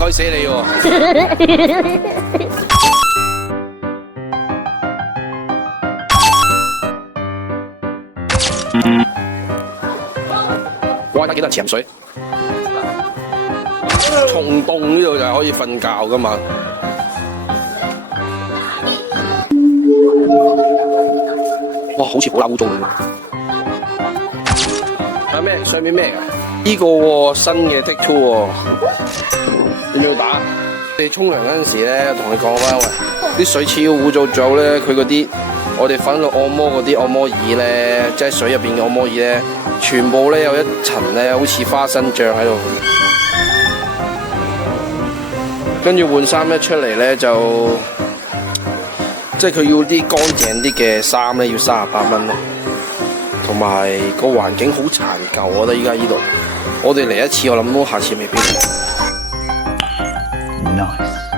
該死你喎！哇！而家幾多人潛水？蟲洞呢度就係可以瞓覺噶嘛？哇！好似好污糟咁。係咩？上面咩㗎？呢個喎，新嘅 Take Two 喎，要唔要打？你沖涼嗰陣時咧，同你講翻喂，啲水超污糟，仲有咧佢嗰啲我哋瞓落按摩嗰啲按摩椅咧，即係水入邊嘅按摩椅咧，全部咧有一層咧好似花生醬喺度。跟住換衫一出嚟咧就，即係佢要啲乾淨啲嘅衫咧，要38蚊咯。同埋個環境好殘舊，我覺得依家依度，我哋嚟一次，我諗都下次未必。Nice。